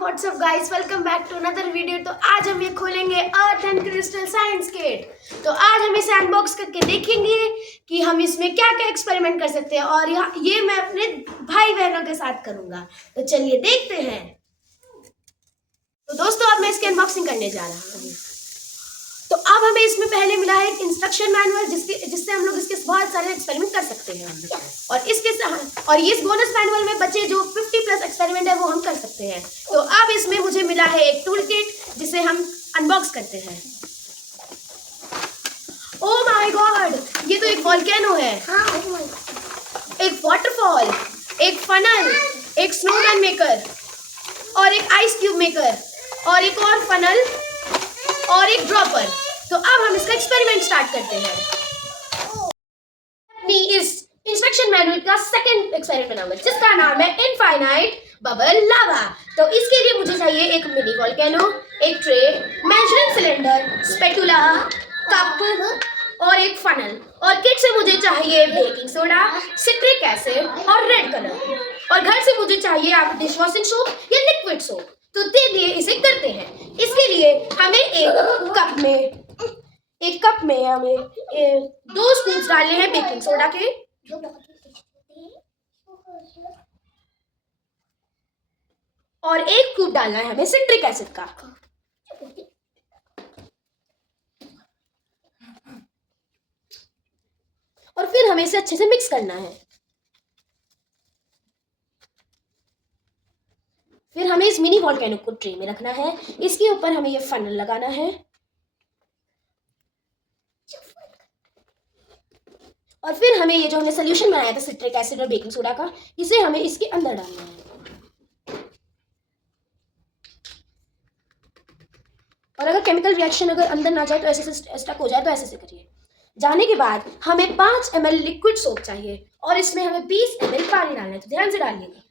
WhatsApp guys, welcome back to another video. तो आज हम ये खोलेंगे earth and crystal science kit. तो आज हम इसे अनबॉक्स करके देखेंगे कि हम इसमें क्या क्या एक्सपेरिमेंट कर सकते हैं और ये मैं अपने भाई बहनों के साथ करूंगा। तो चलिए देखते हैं। तो दोस्तों अब मैं इसकी अनबॉक्सिंग करने जा रहा हूँ। तो अब हमें इसमें पहले मिला है एक इंस्ट्रक्शन मैनुअल जिससे हम लोग इसके बहुत सारे एक्सपेरिमेंट कर सकते हैं और इस बोनस मैनुअल में बचे जो 50+ एक्सपेरिमेंट है वो हम कर सकते हैं। तो अब इसमें मुझे मिला है एक टूल किट जिसे हम अनबॉक्स करते हैं। ओह माय गॉड, ये तो एक वोल्केनो है, एक वाटरफॉल, एक फनल, एक स्नोमैन मेकर और एक आइस क्यूब मेकर और एक और फनल और एक ड्रॉपर। तो अब हम इसका एक्सपेरिमेंट स्टार्ट करते हैं। इस इंस्ट्रक्शन मैनुअल का सेकंड एक्सपेरिमेंट बनाऊंगा जिसका नाम है इनफाइनाइट बबल लावा। तो इसके लिए मुझे चाहिए एक मिनी वोल्केनो, एक tray, measuring cylinder, spatula, cup और एक फनल। और किट से मुझे चाहिए बेकिंग सोडा, सिट्रिक एसिड और रेड कलर। और घर से मुझे चाहिए आप डिश वॉशिंग सोप या लिक्विड सोप। तो चलिए इसे करते हैं। इसके लिए हमें एक कप में हमें 2 स्कूप्स डालने हैं बेकिंग सोडा के और 1 स्कूप डालना है हमें सिट्रिक एसिड का। और फिर हमें इसे अच्छे से मिक्स करना है। फिर हमें इस मिनी वोल्केनो को ट्रे में रखना है। इसके ऊपर हमें ये फनल लगाना है और फिर हमें ये जो हमने सोल्यूशन बनाया था सिट्रिक एसिड और बेकिंग सोडा का, इसे हमें इसके अंदर डालना है। और अगर केमिकल रिएक्शन अगर अंदर ना जाए तो ऐसे स्टक हो जाए तो ऐसे से करिए। जाने के बाद हमें 5 ml लिक्विड सोप चाहिए और इसमें हमें 20 ml पानी डालना है। तो ध्यान से डालिएगा।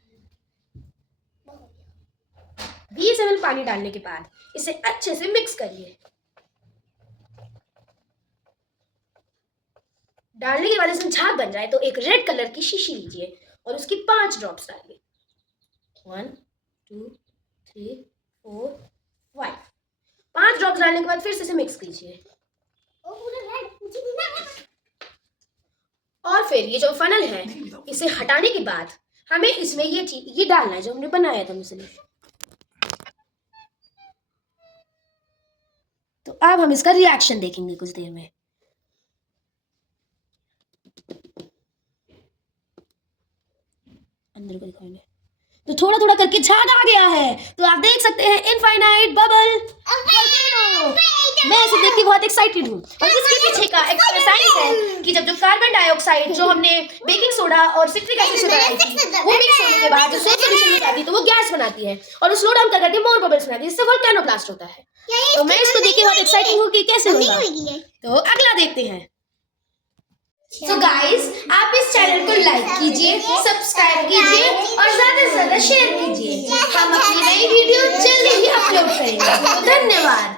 20 ml पानी डालने के बाद इसे अच्छे से मिक्स करिए। डालने के बाद इसमें झाग बन जाए तो एक रेड कलर की शीशी लीजिए और उसकी 5 ड्रॉप्स डालिए। 1 2 3 4 5। 5 ड्रॉप्स डालने के बाद फिर से इसे मिक्स कीजिए। और फिर ये जो फनल है इसे हटाने के बाद हमें इसमें ये डालना है जो हमने बनाया था सोल्यूशन। तो अब हम इसका रिएक्शन देखेंगे कुछ देर में। अंदर को दिखाएंगे तो थोड़ा थोड़ा करके झाग आ गया है। तो आप देख सकते हैं इनफाइनाइट बबल वोल्केनो। मैं इसे देख के बहुत एक्साइटेड हूँ। और इसके पीछे का एक्सरसाइज है कि जब कार्बन डाइऑक्साइड जो हमने बेकिंग सोडा और सिट्रिक एसिड से बनाई थी वो मिक्स होने के बाद जो सेम सॉल्यूशन में जाती है तो वो गैस बनाती है और उस स्लो डाउन करके मोर बबल्स बनाती है, इससे वोल्केनो ब्लास्ट होता है। तो मैं इसको देख के बहुत एक्साइटेड हूँ कि कैसे होगा। तो अगला देखते हैं। तो गाइस आप इस चैनल को लाइक कीजिए, सब्सक्राइब कीजिए और ज्यादा से ज्यादा शेयर कीजिए। हम अपनी नई वीडियो जल्दी ही अपलोड करेंगे। धन्यवाद।